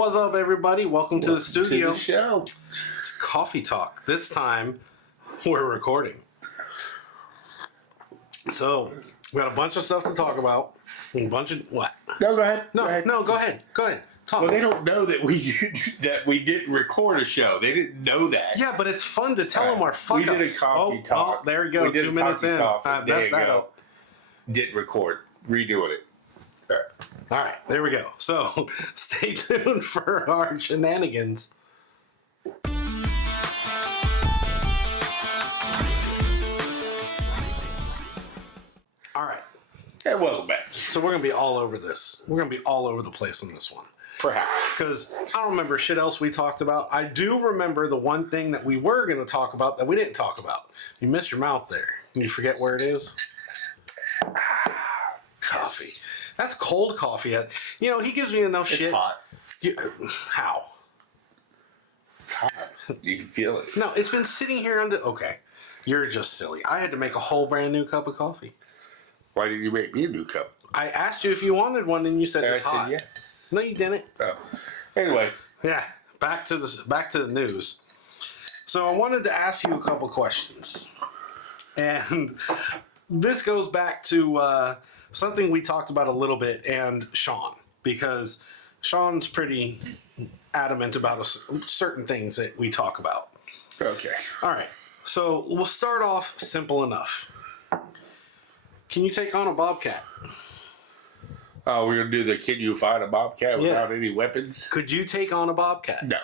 What's up, everybody? Welcome to the studio. To the show. It's Coffee Talk. This time, we're recording. So, we got a bunch of stuff to talk about. A bunch of what? No, go ahead. No, go ahead. no, go ahead. Go ahead. Talk. Well, they don't know that we didn't record a show. They didn't know that. Yeah, but it's fun to tell them our fuck We did a ups. coffee talk. Oh, there we go. We did 2 a minutes coffee in. talk a day Messed that ago. up. Didn't record. Redoing it. All right. All right, there we go. So, stay tuned for our shenanigans. All right. And welcome back. So we're going to be all over this. We're going to be all over the place on this one. Perhaps. Because I don't remember shit else we talked about. I do remember the one thing that we were going to talk about that we didn't talk about. You missed your mouth there. Can you forget where it is? Coffee. Yes. That's cold coffee. You know, he gives me enough shit. It's hot. How? It's hot. You can feel it. No, it's been sitting here under... Okay. You're just silly. I had to make a whole brand new cup of coffee. Why did you make me a new cup? I asked you if you wanted one, and you said And it's I hot. said yes. No, you didn't. Oh. Anyway. Yeah, back to the news. So I wanted to ask you a couple questions, and this goes back to something we talked about a little bit, and Sean, because Sean's pretty adamant about certain things that we talk about. Okay. All right, so we'll start off simple enough. Can you take on a Bobcat? Oh, we're going to do the can you fight a Bobcat without any weapons? Could you take on a Bobcat? No.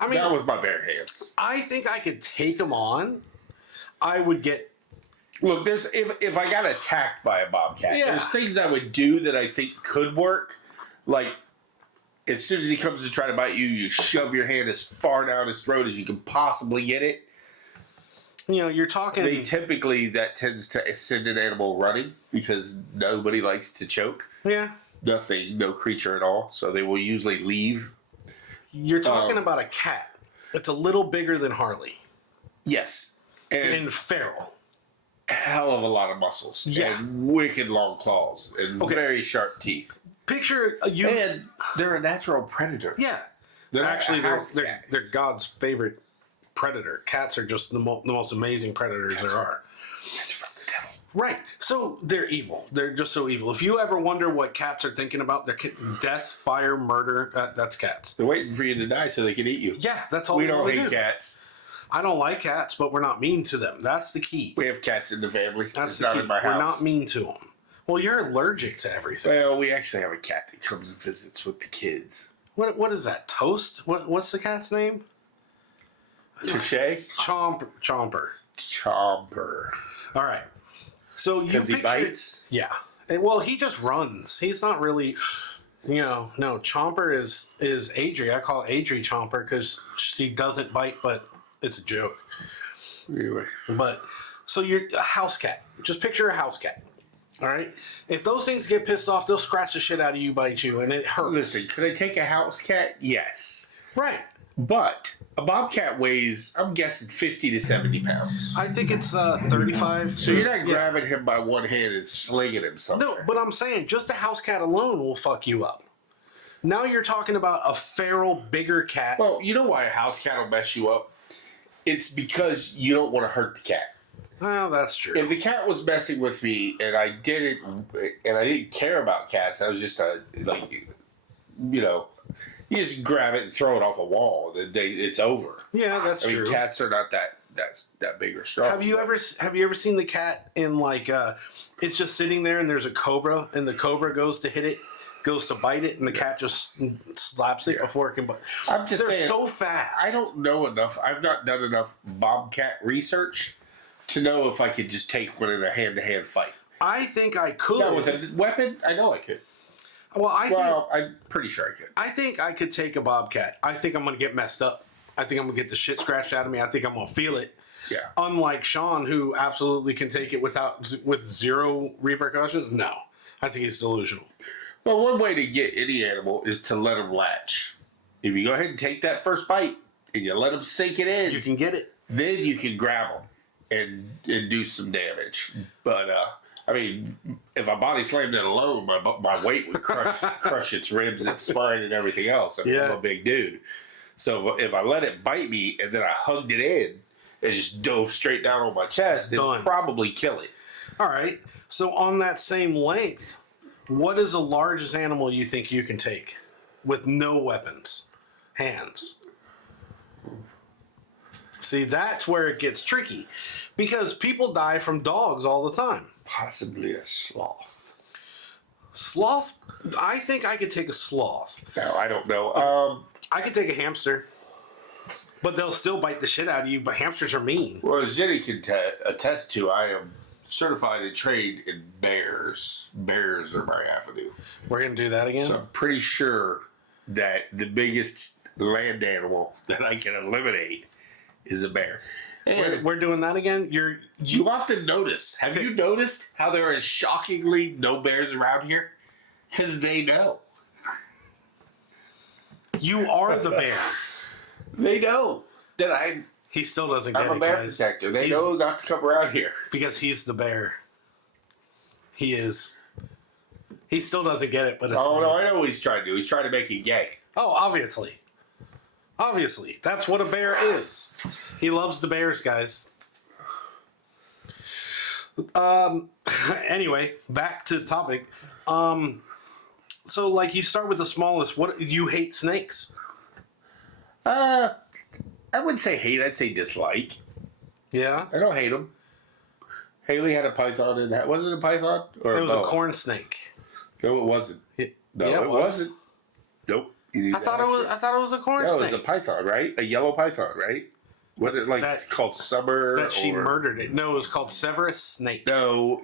I mean, not with my bare hands. I think I could take him on. I would get... Look, there's if I got attacked by a Bobcat, there's things I would do that I think could work. Like, as soon as he comes to try to bite you, you shove your hand as far down his throat as you can possibly get it. You know, you're talking... That tends to send an animal running because nobody likes to choke. Yeah. No creature at all. So they will usually leave. You're talking about a cat. It's a little bigger than Harley. Yes. And feral. Hell of a lot of muscles. Yeah. And wicked long claws. And very sharp teeth. Picture you... And they're a natural predator. Yeah. They're God's favorite predator. Cats are just the most amazing predators there are. That's from the devil. Right. So they're evil. They're just so evil. If you ever wonder what cats are thinking about, they're death, fire, murder. That's cats. They're waiting for you to die so they can eat you. Yeah, that's all. We don't hate cats. I don't like cats, but we're not mean to them. That's the key. We have cats in the family. That's the not key. in my house. We're not mean to them. Well, you're allergic to everything. Well, we actually have a cat that comes and visits with the kids. What is that? Toast? What's the cat's name? Touche? Chomper. All right. So you he bites? Yeah. Well, he just runs. He's not really, no. Chomper is Adri. I call Adri Chomper because she doesn't bite, but it's a joke. Anyway. But so you're a house cat. Just picture a house cat. All right. If those things get pissed off, they'll scratch the shit out of you, bite you, and it hurts. Listen, could I take a house cat? Yes. Right. But a Bobcat weighs, I'm guessing, 50 to 70 pounds. I think it's 35. So you're not grabbing him by one hand and slinging him somewhere. No, but I'm saying just a house cat alone will fuck you up. Now you're talking about a feral, bigger cat. Well, you know why a house cat will mess you up? It's because you don't want to hurt the cat. Oh, that's true. If the cat was messing with me and I didn't care about cats, I was just you just grab it and throw it off a wall. It's over. Yeah, that's true. Cats are not that big or strong. Have you ever seen the cat in it's just sitting there and there's a cobra and the cobra goes to bite it and the cat just slaps it before it can bite. I'm just saying, they're so fast. I don't know enough. I've not done enough Bobcat research to know if I could just take one in a hand-to-hand fight. I think I could. Now, with a weapon, I know I could. Well, I'm pretty sure I could. I think I could take a Bobcat. I think I'm going to get messed up. I think I'm going to get the shit scratched out of me. I think I'm going to feel it. Yeah. Unlike Sean, who absolutely can take it with zero repercussions. No, I think he's delusional. Well, one way to get any animal is to let them latch. If you go ahead and take that first bite and you let them sink it in, you can get it. Then you can grab them and do some damage. But I mean, if I body slammed it alone, my weight would crush its ribs, its spine, and everything else. I mean, I'm a big dude. So if I let it bite me and then I hugged it in and just dove straight down on my chest, it'd probably kill it. All right. So on that same length, what is the largest animal you think you can take with no weapons? Hands. See, that's where it gets tricky. Because people die from dogs all the time. Possibly a sloth. Sloth? I think I could take a sloth. No, I don't know. I could take a hamster. But they'll still bite the shit out of you. But hamsters are mean. Well, as Jenny can attest to, I am certified and trained in bears. Bears are my avenue. We're going to do that again? So I'm pretty sure that the biggest land animal that I can eliminate is a bear. We're doing that again? You often notice. Have you noticed how there is shockingly no bears around here? Because they know. You are the bear. They know that He still doesn't get it, I'm a bear guys. protector. They know not to come around here. Because he's the bear. He is. He still doesn't get it, but it's no, I know what he's trying to do. He's trying to make it gay. Oh, obviously. Obviously. That's what a bear is. He loves the bears, guys. Anyway, back to the topic. So, like, you start with the smallest. What you hate snakes? I wouldn't say hate. I'd say dislike. Yeah? I don't hate them. Haley had a python in that. Was it a python? Or It was a corn snake. No, it wasn't. No, it wasn't. Nope. I thought it was a corn snake. No, it was a python, right? A yellow python, right? What it called summer? That she murdered it. No, it was called Severus snake. No,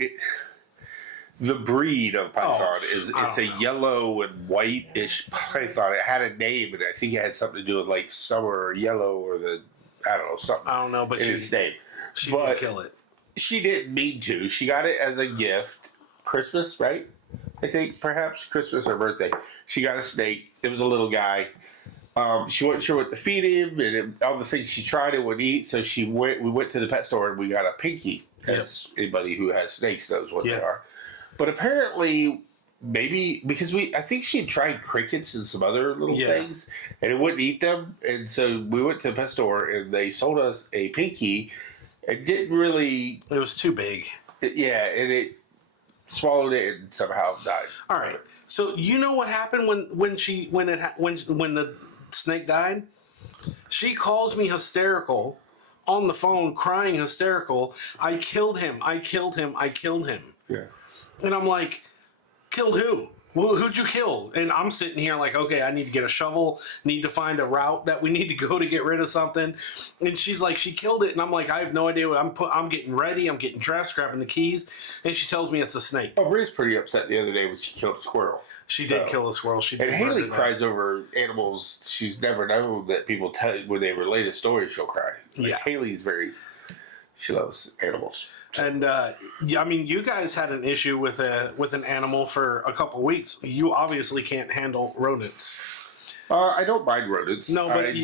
the breed of python it's a yellow and white-ish python. It had a name, and I think it had something to do with like summer or yellow or something. I don't know, but its name. She didn't kill it. She didn't mean to. She got it as a gift, Christmas, right? I think perhaps Christmas or birthday. She got a snake. It was a little guy. She wasn't sure what to feed him, and all the things she tried it wouldn't eat. So we went to the pet store and we got a pinky. As anybody who has snakes knows what they are. But apparently, maybe because I think she had tried crickets and some other little things, and it wouldn't eat them. And so we went to the pet store and they sold us a pinky. It didn't really. It was too big. And it swallowed it and somehow died. All right. So you know what happened when the snake died? She calls me hysterical on the phone, crying hysterical. I killed him. I killed him. I killed him. Yeah. And I'm like, killed who? Well, who'd you kill? And I'm sitting here like, okay, I need to get a shovel, need to find a route that we need to go to get rid of something. And she's like, she killed it. And I'm like, I have no idea. I'm getting ready. I'm getting dressed, grabbing the keys. And she tells me it's a snake. Oh, Bree's pretty upset the other day when she killed a squirrel. She did kill a squirrel. She did. And Haley cries over animals she's never known that people tell when they relate a story, she'll cry. Haley's she loves animals. And I mean, you guys had an issue with an animal for a couple weeks. You obviously can't handle rodents. I don't mind rodents. No, but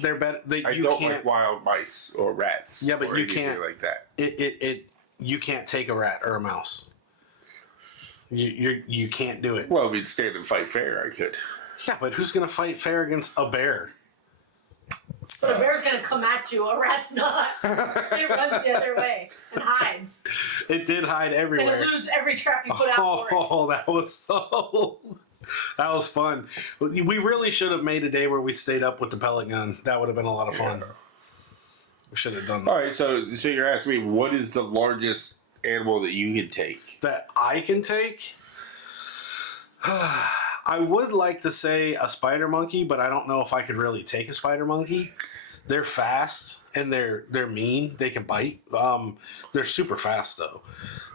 they're better. I don't like wild mice or rats. Yeah, but you can't like that. You can't take a rat or a mouse. You can't do it. Well, if you'd stand and fight fair, I could. Yeah, but who's gonna fight fair against a bear? But a bear's gonna come at you. A rat's not. It runs the other way and hides. It did hide everywhere. And eludes every trap you put out for it. Oh, that was fun. We really should have made a day where we stayed up with the pellet gun. That would have been a lot of fun. We should have done that. All right, so you're asking me what is the largest animal that you can take? That I can take? I would like to say a spider monkey, but I don't know if I could really take a spider monkey. They're fast and they're mean. They can bite. They're super fast though.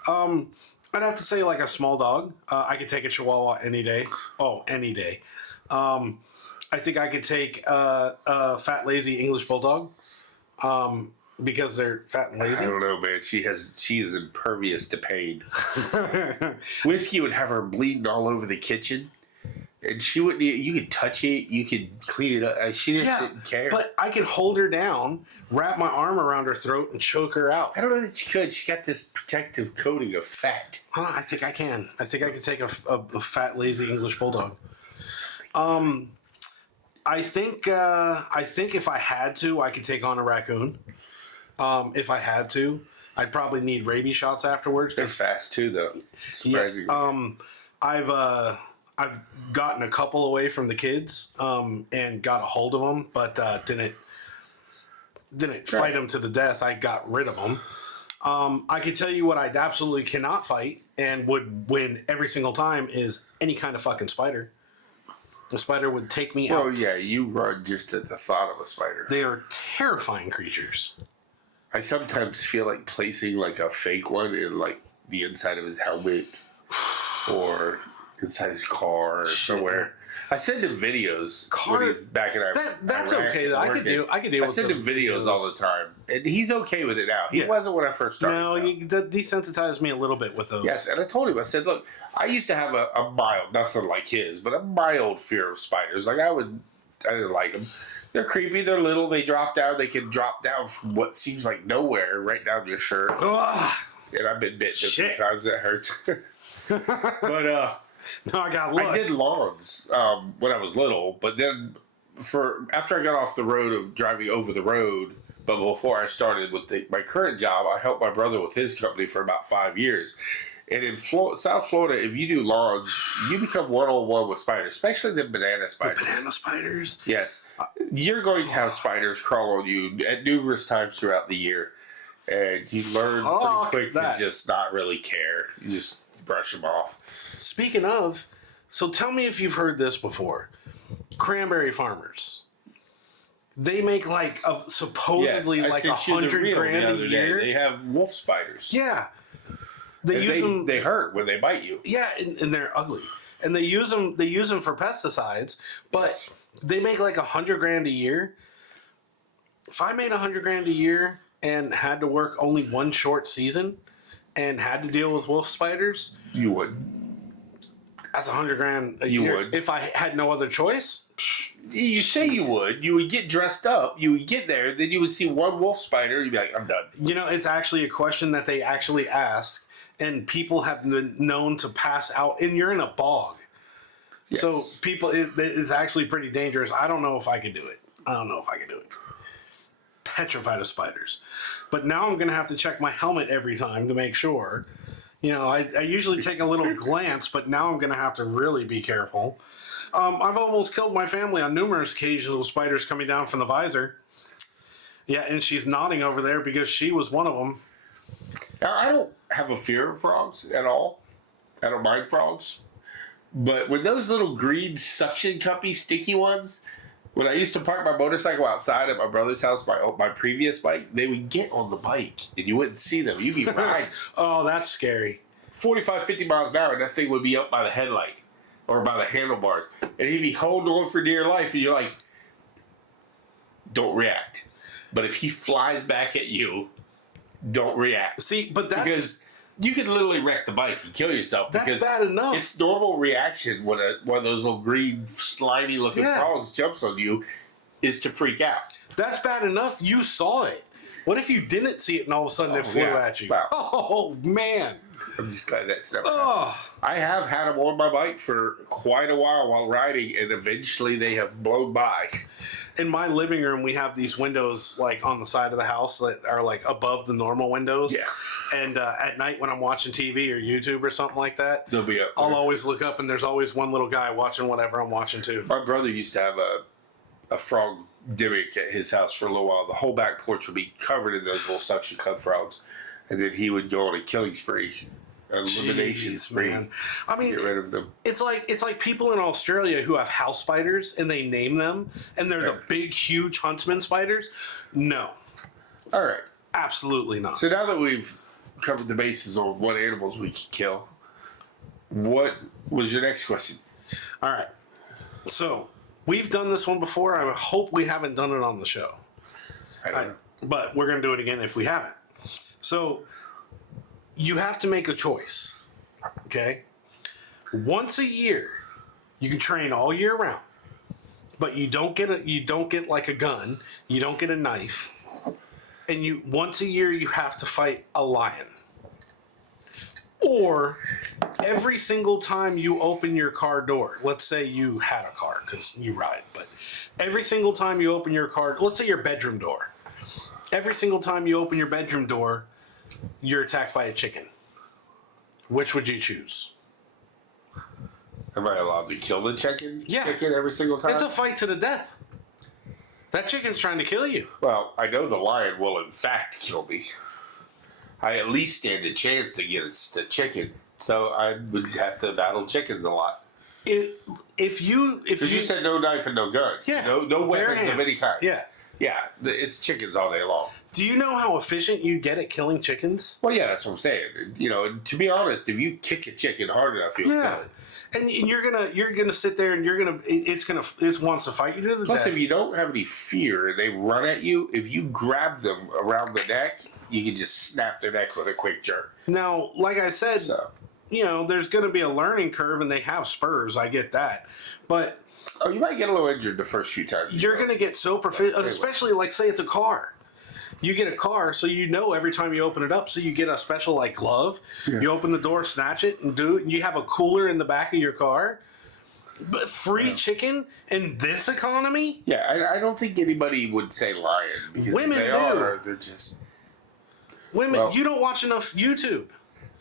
I'd have to say like a small dog. I could take a Chihuahua any day. Oh, any day. I think I could take a fat, lazy English Bulldog because they're fat and lazy. I don't know, man. She is impervious to pain. Whiskey would have her bleeding all over the kitchen. And she wouldn't. You could touch it. You could clean it up. She just didn't care. But I could hold her down, wrap my arm around her throat, and choke her out. I don't know that she could. She got this protective coating of fat. I think I can. I think I could take a fat, lazy English bulldog. I think if I had to, I could take on a raccoon. If I had to, I'd probably need rabies shots afterwards. They're fast too, though. Surprisingly. Yeah, I've gotten a couple away from the kids and got a hold of them, but didn't fight them to the death. I got rid of them. I can tell you what I absolutely cannot fight and would win every single time is any kind of fucking spider. The spider would take me out. Oh yeah, you run just at the thought of a spider. They are terrifying creatures. I sometimes feel like placing like a fake one in like the inside of his helmet or inside his car or somewhere. I send him videos when he's back in Iraq. That's okay though. I could deal with. I send him videos all the time, and he's okay with it now. He wasn't when I first started. No, you desensitized me a little bit with those. Yes, and I told him. I said, "Look, I used to have a mild, nothing like his, but a mild fear of spiders. Like I didn't like them. They're creepy. They're little. They drop down. They can drop down from what seems like nowhere, right down your shirt. Ugh. And I've been bit different times. That hurts. But no, I got luck. I did lawns when I was little, but then after I got off the road of driving over the road, but before I started with my current job, I helped my brother with his company for about 5 years. And in South Florida, if you do lawns, you become one-on-one with spiders, especially the banana spiders. The banana spiders? Yes. You're going to have spiders crawl on you at numerous times throughout the year. And you learn pretty quick to just not really care. You just brush them off. Speaking of, so tell me if you've heard this before. Cranberry farmers. They make like supposedly like $100,000 a year. They have wolf spiders. Yeah. They hurt when they bite you. Yeah, and they're ugly. And they use them for pesticides, but they make like $100,000 a year. If I made $100,000 a year and had to work only one short season and had to deal with wolf spiders, you would. That's $100,000 a year. You would. If I had no other choice. You say you would. You would get dressed up. You would get there. Then you would see one wolf spider. You'd be like, I'm done. You know, it's actually a question that they actually ask, and people have been known to pass out. And you're in a bog. Yes. So it's actually pretty dangerous. I don't know if I could do it. Petrified of spiders. But now I'm going to have to check my helmet every time to make sure. You know, I usually take a little glance, but now I'm going to have to really be careful. I've almost killed my family on numerous occasions with spiders coming down from the visor. Yeah, and she's nodding over there because she was one of them. Now, I don't have a fear of frogs at all. I don't mind frogs. But when those little green suction cuppy sticky ones, when I used to park my motorcycle outside at my brother's house, my previous bike, they would get on the bike and you wouldn't see them. You'd be riding. Oh, that's scary. 45, 50 miles an hour, and that thing would be up by the headlight or by the handlebars. And he'd be holding on for dear life, and you're like, don't react. But if he flies back at you, don't react. See, but that's... Because you could literally wreck the bike and kill yourself. That's bad enough. It's normal reaction when one of those little green, slimy-looking frogs jumps on you is to freak out. That's bad enough. You saw it. What if you didn't see it and all of a sudden it flew at you? Wow. Oh, man. I'm just glad that's never happened. I have had them on my bike for quite a while riding, and eventually they have blown by. In my living room, we have these windows like on the side of the house that are like above the normal windows. Yeah. And at night when I'm watching TV or YouTube or something like that, they'll be up there. I'll always look up and there's always one little guy watching whatever I'm watching too. My brother used to have a frog gimmick at his house for a little while. The whole back porch would be covered in those little suction cup frogs, and then he would go on a killing spree. Elimination spree. Man. I mean, get rid of them. It's like people in Australia who have house spiders and they name them, and they're the big, huge huntsman spiders. No. All right. Absolutely not. So now that we've covered the bases on what animals we can kill, what was your next question? All right. So we've done this one before. I hope we haven't done it on the show. I don't know. But we're going to do it again if we haven't. So you have to make a choice, okay? Once a year, You can train all year round, but you don't get like a gun. You don't get a knife, and once a year you have to fight a lion. Or every single time you open your car door, let's say you had a car because you ride, but every single time you open your car, let's say your bedroom door, every single time you open your bedroom door, you're attacked by a chicken. Which would you choose? Am I allowed to kill the chicken? Yeah. Chicken every single time? It's a fight to the death. That chicken's trying to kill you. Well, I know the lion will in fact kill me. I at least stand a chance against the chicken, so I would have to battle chickens a lot. If you said no knife and no gun, yeah, no weapons of any kind, yeah, it's chickens all day long. Do you know how efficient you get at killing chickens? Well, yeah, that's what I'm saying. To be honest, if you kick a chicken hard enough, you'll kill it. And you're gonna sit there and it wants to fight you to the death. Plus, if you don't have any fear and they run at you, if you grab them around the neck, you can just snap their neck with a quick jerk. Now, like I said, there's going to be a learning curve, and they have spurs. I get that, but you might get a little injured the first few times. You're going to get so proficient, especially like say it's a car. You get a car, so every time you open it up, so you get a special like glove. Yeah. You open the door, snatch it, and do it. And you have a cooler in the back of your car. But free chicken in this economy? Yeah, I don't think anybody would say lion because women they're just women. Well, you don't watch enough YouTube.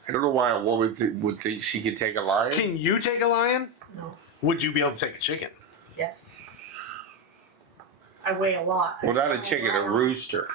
I don't know why a woman would think she could take a lion. Can you take a lion? No. Would you be able to take a chicken? Yes. I weigh a lot. Well, not a chicken, a rooster.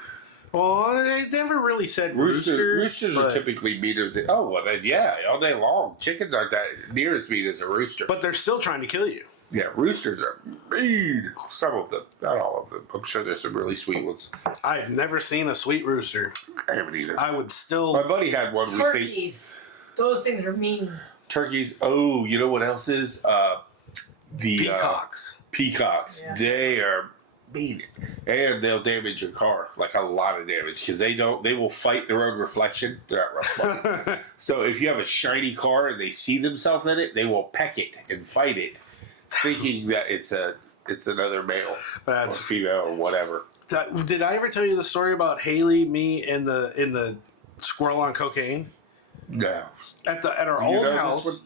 Well, they never really said rooster. Roosters are typically meaner than... Oh, well, then, yeah, all day long. Chickens aren't that near as mean as a rooster. But they're still trying to kill you. Yeah, roosters are mean. Some of them. Not all of them. I'm sure there's some really sweet ones. I've never seen a sweet rooster. I haven't either. I would still... My buddy had one. Turkeys. Those things are mean. Turkeys. Oh, you know what else is? The peacocks. Peacocks. Yeah. They are... mean, and they'll damage your car, like a lot of damage, because they will fight their own reflection. They're not rough. So if you have a shiny car and they see themselves in it, they will peck it and fight it, thinking that it's another male or female or whatever. Did I ever tell you the story about Haley, me, and the squirrel on cocaine? No. At our old house,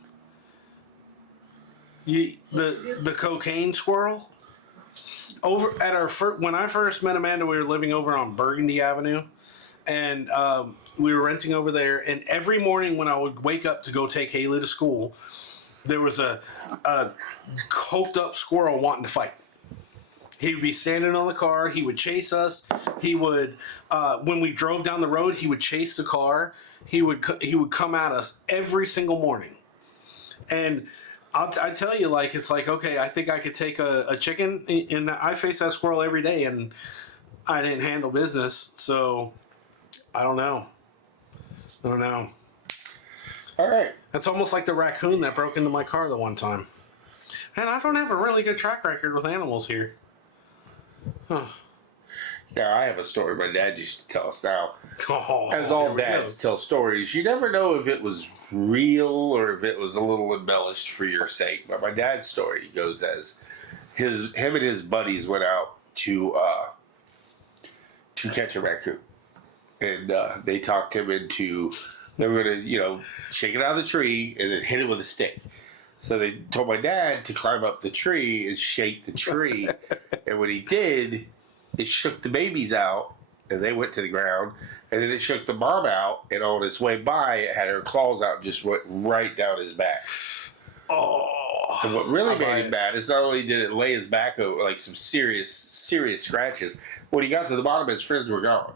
the cocaine squirrel. Over at when I first met Amanda, we were living over on Burgundy Avenue, and we were renting over there. And every morning when I would wake up to go take Haley to school, there was a coked up squirrel wanting to fight. He would be standing on the car. He would chase us. He would, when we drove down the road, he would chase the car. He would come at us every single morning, and I tell you, like, it's like, okay, I think I could take a chicken, and I face that squirrel every day, and I didn't handle business, so I don't know. All right. That's almost like the raccoon that broke into my car the one time. And I don't have a really good track record with animals here. Huh. Yeah, I have a story my dad used to tell us now. Oh, as all dads tell stories, you never know if it was real or if it was a little embellished for your sake. But my dad's story goes as him and his buddies went out to catch a raccoon, and they talked him into they were gonna shake it out of the tree and then hit it with a stick. So they told my dad to climb up the tree and shake the tree, and when he did, it shook the babies out. And they went to the ground, and then it shook the mom out, and on its way by, it had her claws out and just went right down his back. Oh. And what really made him mad is not only did it lay his back over, like some serious scratches, when he got to the bottom, his friends were gone.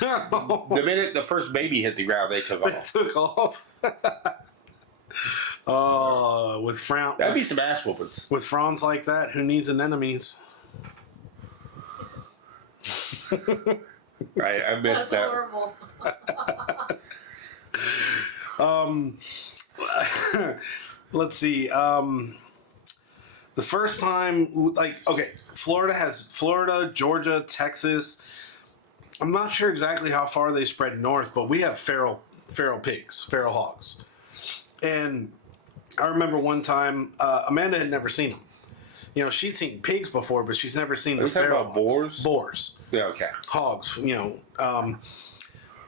The minute the first baby hit the ground, they took off. They took off. Oh, with frown. That'd be some ass whoopings. With fronds like that, who needs an enemies? I missed that. Let's see. The first time, Florida, Georgia, Texas. I'm not sure exactly how far they spread north, but we have feral pigs, feral hogs, and I remember one time Amanda had never seen them. You know, she'd seen pigs before, but she's never seen the feral about boars. Boars. Yeah. Okay. Hogs. You know.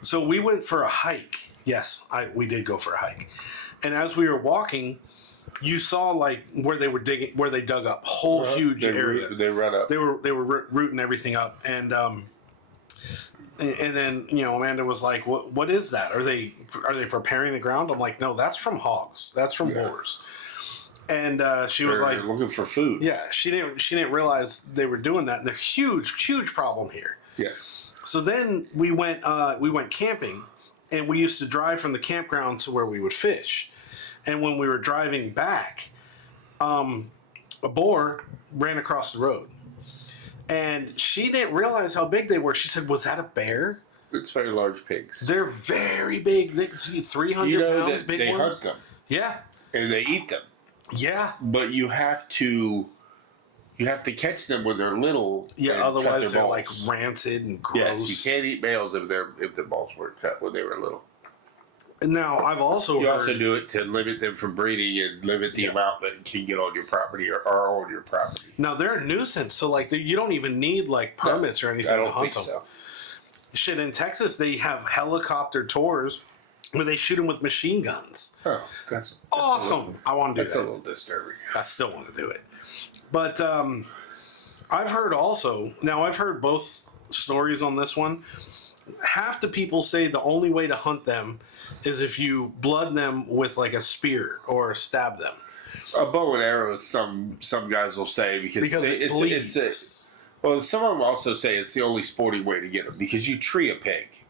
So we went for a hike. Yes, we did go for a hike. And as we were walking, you saw like where they were digging, where they dug up whole huge area. They run up. They were rooting everything up, and then you know Amanda was like, "What is that? Are they preparing the ground?" I'm like, "No, that's from hogs. That's from boars." And she was like, looking for food. "Yeah." She didn't realize they were doing that. And the huge problem here. Yes. So then we went camping, and we used to drive from the campground to where we would fish. And when we were driving back, a boar ran across the road. And she didn't realize how big they were. She said, "Was that a bear?" It's very large pigs. They're very big. They can see 300 pounds, big they ones. hunt them. Yeah. And they eat them. Yeah. But you have to catch them when they're little. Yeah, otherwise they're like balls. rancid and gross. Yes, you can't eat males if their balls weren't cut when they were little. Now, I've also You heard... also do it to limit them from breeding and limit the amount that can get on your property or are on your property. Now, they're a nuisance, so like you don't even need like permits or anything I don't to hunt think them. so. Shit, in Texas, they have helicopter tours where they shoot them with machine guns. Oh, that's Awesome. I want to do That's that. a little disturbing. I still want to do it. But I've heard also, now I've heard both stories on this one. Half the people say the only way to hunt them is if you blood them with like a spear or stab them. A bow and arrow, some guys will say, because it bleeds. Well, some of them also say it's the only sporting way to get them, because you tree a pig.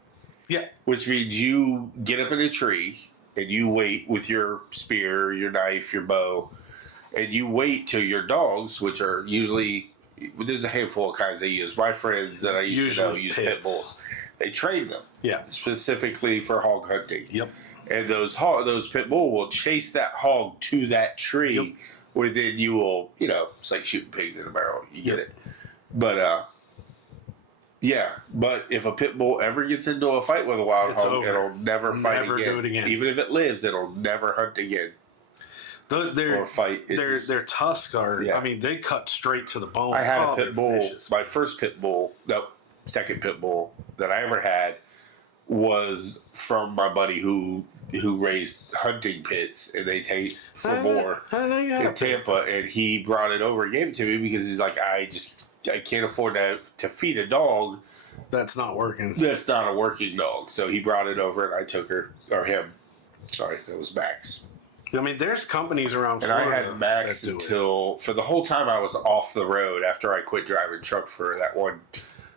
Yeah. Which means you get up in a tree and you wait with your spear, your knife, your bow, and you wait till your dogs, which are usually, there's a handful of kinds they use. My friends that I used to know use pit bulls. They train them. Yeah. Specifically for hog hunting. Yep. And those pit bull will chase that hog to that tree, Yep. where then you will, it's like shooting pigs in a barrel. You get it. But, but if a pit bull ever gets into a fight with a wild hog, over. it'll never fight again. Do it again. Even if it lives, it'll never hunt again. Or fight. Their tusks are, Yeah. I mean, they cut straight to the bone. I had a pit they're bull. vicious. My first pit bull, second pit bull that I ever had was from my buddy who raised hunting pits, and they take for boar in Tampa, and he brought it over and gave it to me because he's like, I can't afford to feed a dog. That's not working. That's not a working dog. So he brought it over, and I took him. Sorry, that was Max. I mean, there's companies around And Florida I had Max that do until, for the whole time I was off the road after I quit driving truck for that one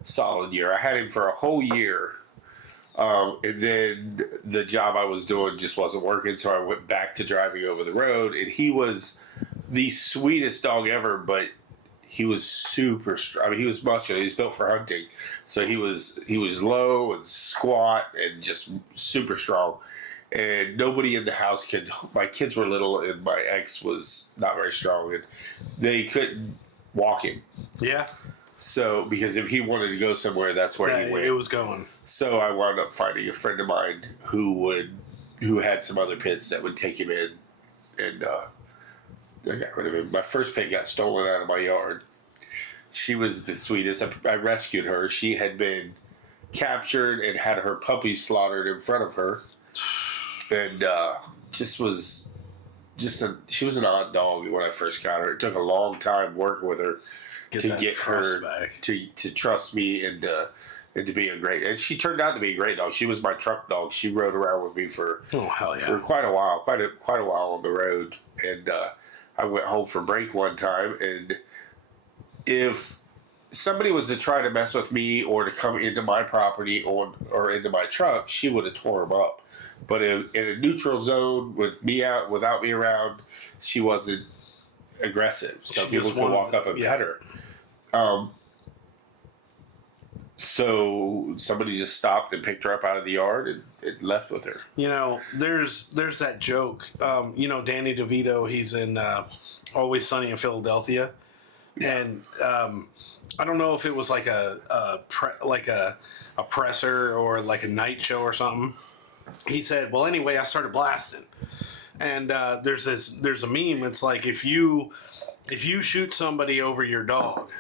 solid year. I had him for a whole year. And then the job I was doing just wasn't working, so I went back to driving over the road. And he was the sweetest dog ever, but he was super strong. I mean, he was muscular. He was built for hunting. So he was low and squat and just super strong. And nobody in the house could. My kids were little, and my ex was not very strong, and they couldn't walk him. Yeah. So, because if he wanted to go somewhere, that's where he went. It was going. So I wound up finding a friend of mine who had some other pits that would take him in, and I got rid of him. My first pit got stolen out of my yard. She was the sweetest. I rescued her. She had been captured and had her puppies slaughtered in front of her. And she was an odd dog when I first got her. It took a long time working with her to get her back. to trust me and to be a great. And she turned out to be a great dog. She was my truck dog. She rode around with me for quite a while, quite a while on the road. And I went home for break one time, and if somebody was to try to mess with me or to come into my property or into my truck, she would have tore him up. But in a neutral zone with me out, without me around, she wasn't aggressive. Some people could walk up and pet her. So somebody just stopped and picked her up out of the yard and left with her. There's that joke. Danny DeVito, he's in Always Sunny in Philadelphia. Yeah. And I don't know if it was like a presser or like a night show or something. He said, well, anyway, I started blasting. And there's a meme. It's like if you shoot somebody over your dog,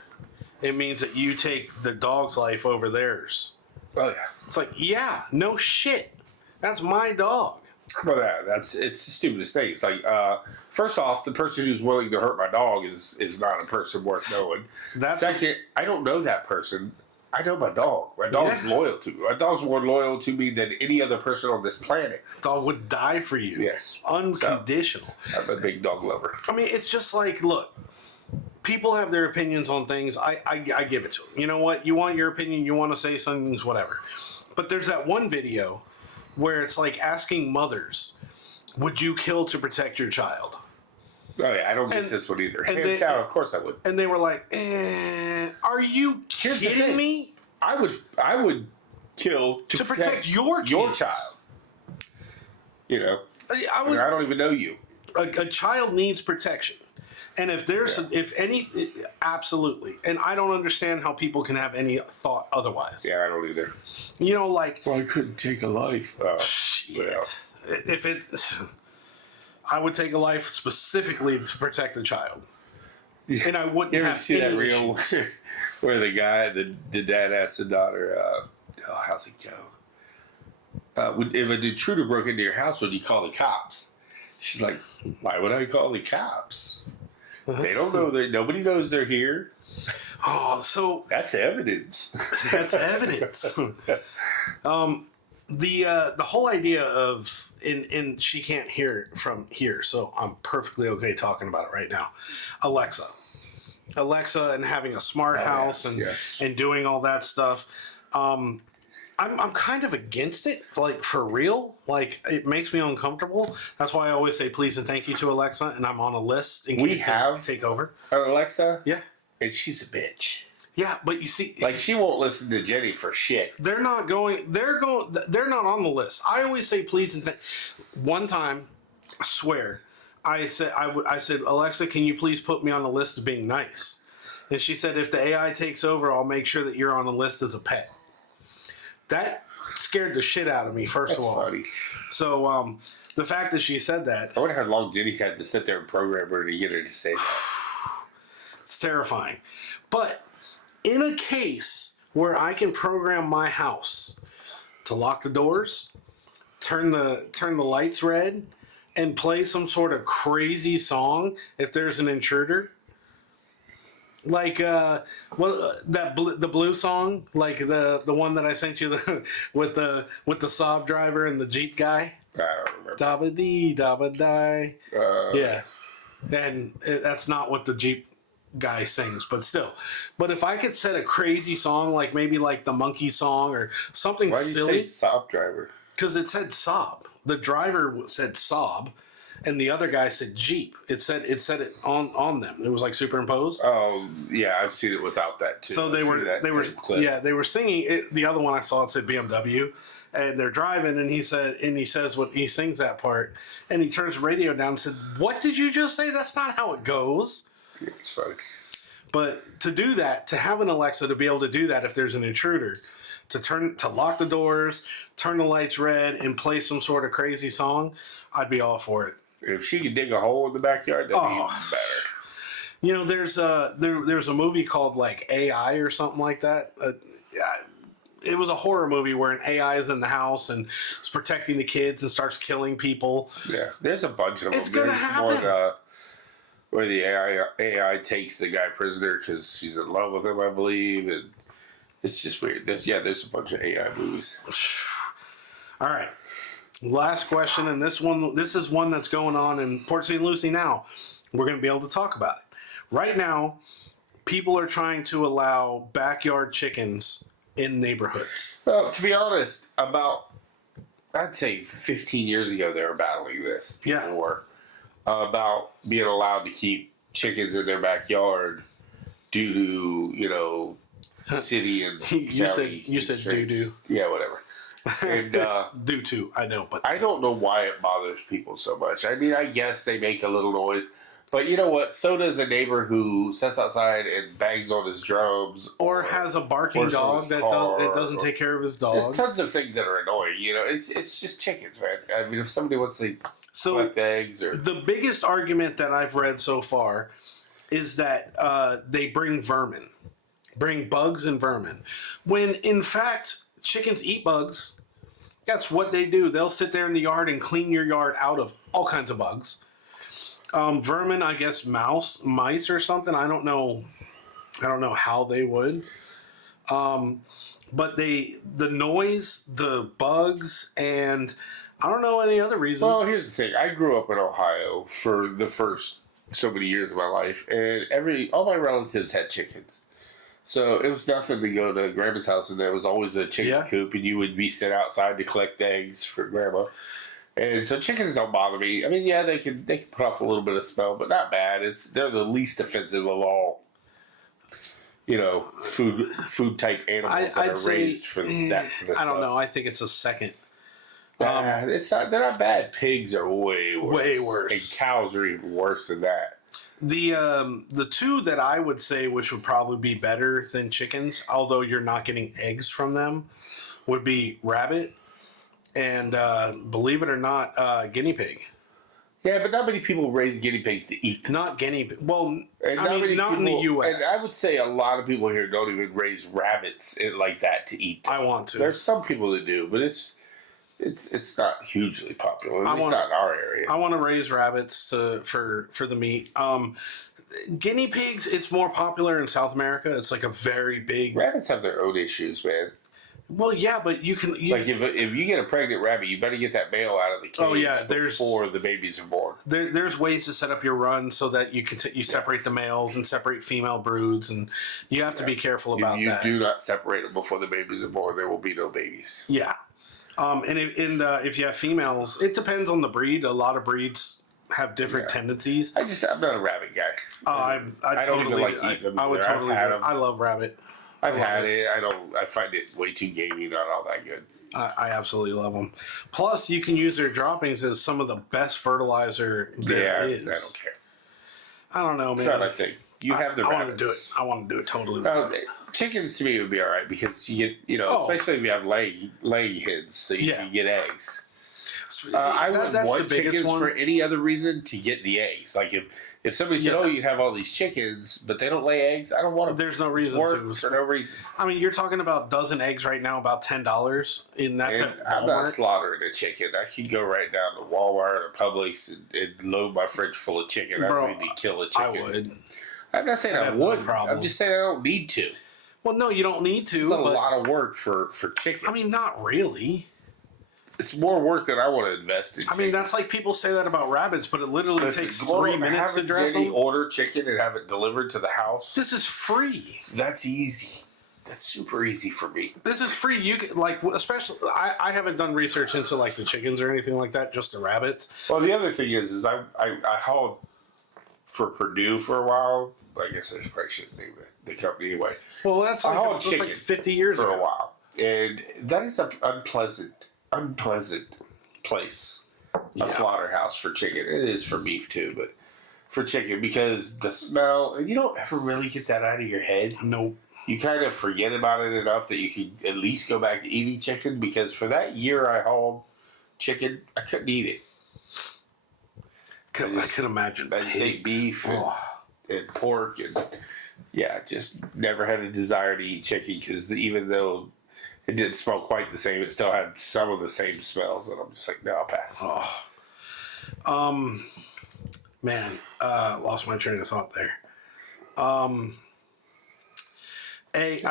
it means that you take the dog's life over theirs. Oh yeah. It's like, yeah, no shit. That's my dog. Well, it's the stupidest thing. It's like, first off, the person who's willing to hurt my dog is not a person worth knowing. Second, I don't know that person. I know my dog. My dog's loyal to me. My dog's more loyal to me than any other person on this planet. Dog would die for you. Yes. Unconditional. So, I'm a big dog lover. I mean, it's just like, look, people have their opinions on things. I give it to them. You know what? You want your opinion, you want to say something, whatever. But there's that one video where it's like asking mothers, would you kill to protect your child? Oh yeah, I don't get this one either. Hands down, of course I would. And they were like, are you kidding me? I would kill to protect your child. You know, I don't even know you. A child needs protection. And if there's, absolutely. And I don't understand how people can have any thought otherwise. Yeah, I don't either. You know, like. Well, I couldn't take a life. Shit. Yeah. I would take a life specifically to protect a child. And I wouldn't you ever have see that any reel issues. where the guy, the dad asked the daughter, how's it go? If an intruder broke into your house, would you call the cops? She's like, why would I call the cops? They don't know that. Nobody knows they're here. Oh, so that's evidence. That's evidence. The whole idea of and she can't hear it from here, so I'm perfectly okay talking about it right now. Alexa, and having a smart house and doing all that stuff. I'm kind of against it, like for real. Like it makes me uncomfortable. That's why I always say please and thank you to Alexa, and I'm on a list in case they take over. Alexa, yeah, and she's a bitch. Yeah, but you see, like she won't listen to Jenny for shit. They're not on the list. I always say please and one time, I swear, I said Alexa, can you please put me on the list of being nice? And she said if the AI takes over, I'll make sure that you're on the list as a pet. That scared the shit out of me. That's funny. So the fact that she said that, I wonder how long Jenny had to sit there and program her to get her to say that. It's terrifying, but. In a case where I can program my house to lock the doors, turn the lights red, and play some sort of crazy song if there's an intruder, like the blue song, like the one that I sent you with the Saab driver and the Jeep guy. I don't remember. Dabba dee dabba die. Yeah, and that's not what the Jeep guy sings, but still. But if I could set a crazy song, like maybe like the Monkey song or something silly. Why do you say Saab driver? Because it said Saab. The driver said Saab, and the other guy said Jeep. It said it on them. It was like superimposed. Oh yeah, I've seen it without that too. So they were singing it. The other one I saw, it said BMW. And they're driving, and he says what he sings that part, and he turns the radio down and said, "What did you just say? That's not how it goes." Yeah, it's funny. But to do that, to have an Alexa to be able to do that if there's an intruder, to lock the doors, turn the lights red, and play some sort of crazy song, I'd be all for it. If she could dig a hole in the backyard, that'd be even better. You know, there's a movie called like AI or something like that. It was a horror movie where an AI is in the house and is protecting the kids and starts killing people. Yeah, there's a bunch of them. It's going to happen. Where the AI takes the guy prisoner because she's in love with him, I believe, and it's just weird. There's a bunch of AI movies. All right, last question, and this is one that's going on in Port St. Lucie now. We're going to be able to talk about it. Right now, people are trying to allow backyard chickens in neighborhoods. Well, to be honest, I'd say 15 years ago they were battling this. Yeah. About being allowed to keep chickens in their backyard due to, city and you said doo-doo. Yeah, whatever. And due to, I know, but I don't know why it bothers people so much. I mean, I guess they make a little noise, but you know what? So does a neighbor who sits outside and bangs on his drums, or has a barking dog that doesn't take care of his dog. There's tons of things that are annoying. It's just chickens, man. I mean, if somebody wants to So collect eggs or the biggest argument that I've read so far is that they bring bugs and vermin. When in fact, chickens eat bugs. That's what they do. They'll sit there in the yard and clean your yard out of all kinds of bugs. Vermin, I guess mice or something. I don't know how they would. But the noise, the bugs, and I don't know any other reason. Well, here's the thing. I grew up in Ohio for the first so many years of my life, and all my relatives had chickens. So it was nothing to go to Grandma's house, and there was always a chicken coop, and you would be sent outside to collect eggs for Grandma. And so chickens don't bother me. I mean, yeah, they can put off a little bit of smell, but not bad. They're the least offensive of all, food type animals that are raised for that. I don't know. I think it's a second. It's not. They're not bad. Pigs are way worse. Way worse. And cows are even worse than that. The two that I would say which would probably be better than chickens, although you're not getting eggs from them, would be rabbit and believe it or not, guinea pig. Yeah, but not many people raise guinea pigs to eat. Not guinea pig. Well, not in the U.S. And I would say a lot of people here don't even raise rabbits like that to eat. I want to. There's some people that do, but it's not hugely popular. At least not in our area. I want to raise rabbits for the meat. Guinea pigs, it's more popular in South America. It's like a very big. Rabbits have their own issues, man. Well, yeah, but you can like if you get a pregnant rabbit, you better get that male out of the cage before the babies are born. There's ways to set up your run so that you can you separate the males and separate female broods, and you have to be careful about that. If you do not separate them before the babies are born, there will be no babies. Yeah. And if you have females, it depends on the breed. A lot of breeds have different tendencies. I'm not a rabbit guy. I don't totally even like eating them. I would totally. I love rabbit. I've had it. I find it way too gamey. Not all that good. I absolutely love them. Plus, you can use their droppings as some of the best fertilizer there is. I don't care. I don't know, man. It's not my thing. You have the rabbits. Want to do it. I want to do it totally. Chickens to me would be all right because you get, especially if you have laying hens, so you can get eggs. I wouldn't want chickens for any other reason to get the eggs. Like if somebody said, "Oh, you have all these chickens, but they don't lay eggs," I don't want them. There's no reason to. For no reason. I mean, you're talking about dozen eggs right now, about $10 in that. I'm not slaughtering a chicken. I could go right down to Walmart or Publix and load my fridge full of chicken. I don't need to kill a chicken. I would. I'm not saying I would. I'm just saying I don't need to. Well, no, you don't need to. It's a lot of work for chicken. I mean, not really. It's more work than I want to invest in. I mean, that's like people say that about rabbits, but it literally takes 3 minutes to dress them. Order chicken and have it delivered to the house. This is free. That's easy. That's super easy for me. This is free. You can, especially. I haven't done research into the chickens or anything like that. Just the rabbits. Well, the other thing is I hauled for Purdue for a while. I guess I probably shouldn't name the company anyway. Well, that's like 50 years for ago. A while, and that is an unpleasant place. A slaughterhouse for chicken. It is for beef too, but for chicken because the smell, and you don't ever really get that out of your head. Nope. You kind of forget about it enough that you can at least go back to eating chicken because for that year I hauled chicken, I couldn't eat it. I can imagine. I just ate beef and pork and just never had a desire to eat chicken because even though it didn't smell quite the same, it still had some of the same smells, and I'm just like, no, I'll pass. Man, lost my train of thought there. I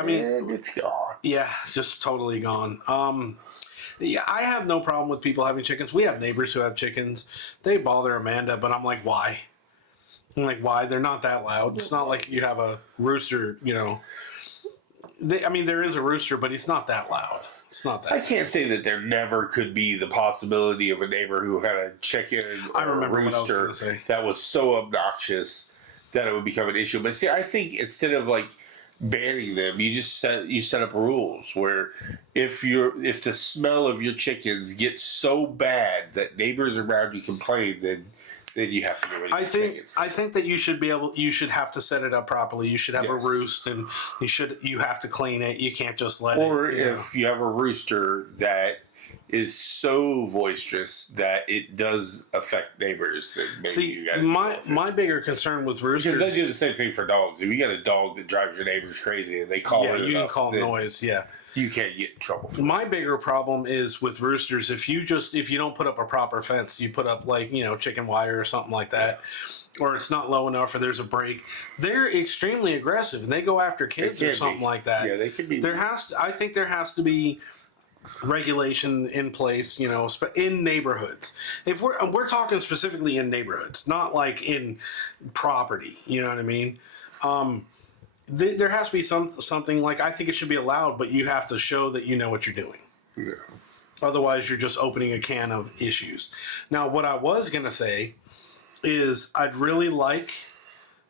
mean, it's gone. Yeah, it's just totally gone. I have no problem with people having chickens. We have neighbors who have chickens. They bother Amanda, but I'm like, why? Why? They're not that loud. It's not like you have a rooster, there is a rooster, but he's not that loud. It's not that. I can't say that there never could be the possibility of a neighbor who had a chicken or a rooster that was so obnoxious that it would become an issue. But see, I think instead of banning them, you just set up rules where if the smell of your chickens gets so bad that neighbors around you complain, then you have to get rid of the chickens. I think that you should have to set it up properly. You should have a roost, and you have to clean it. You can't just let Or if you have a rooster that is so boisterous that it does affect neighbors. That maybe See, you guys my bigger concern with roosters. because they do the same thing for dogs. If you got a dog that drives your neighbors crazy and they call yeah, it you can enough, call then noise. Yeah. you can't get in trouble for My bigger problem is with roosters. If you don't put up a proper fence, you put up like chicken wire or something like that, or it's not low enough, or there's a break. They're extremely aggressive and they go after kids or something like that. Yeah, they can be. I think there has to be regulation in place, in neighborhoods. If we're talking specifically in neighborhoods, not like in property. You know what I mean? There has to be something like, I think it should be allowed, but you have to show that you know what you're doing. Yeah. Otherwise, you're just opening a can of issues. Now, what I was gonna say is I'd really like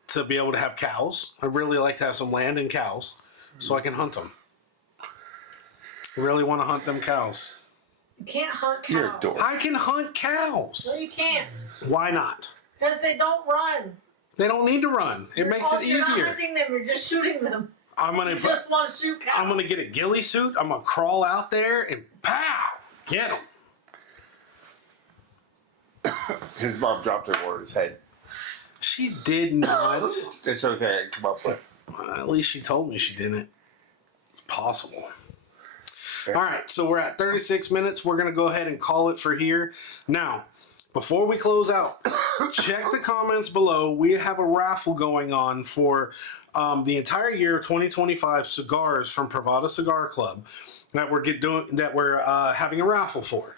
to be able to have cows. I'd really like to have some land and cows so I can hunt them. I really want to hunt them cows. You can't hunt cows. You're a dork. I can hunt cows. No, you can't. Why not? Because they don't run. They don't need to run. It makes it You're not easier. hunting them. You're just shooting them. You just want to shoot cows. I'm gonna get a ghillie suit. I'm gonna crawl out there and pow, get them. His mom dropped her over his head. She did not. That's the only thing I can come up with. At least she told me she didn't. It's possible. All right, so we're at 36 minutes. We're going to go ahead and call it for here. Now, before we close out, check the comments below. We have a raffle going on for the entire year 2025 cigars from Privada Cigar Club that we're having a raffle for.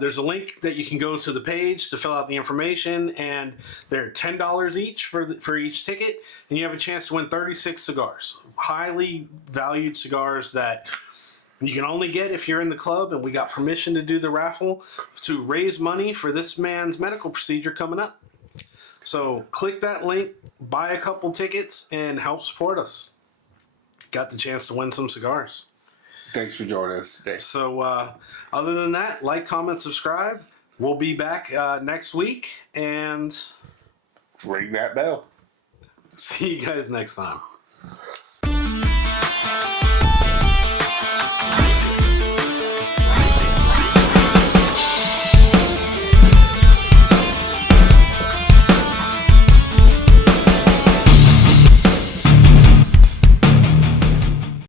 There's a link that you can go to the page to fill out the information, and they're $10 each for each ticket, and you have a chance to win 36 cigars. Highly valued cigars that you can only get if you're in the club, and we got permission to do the raffle to raise money for this man's medical procedure coming up. So click that link, buy a couple tickets, and help support us. Got the chance to win some cigars. Thanks for joining us today. So other than that, like, comment, subscribe. We'll be back next week, and Ring that bell. see you guys next time.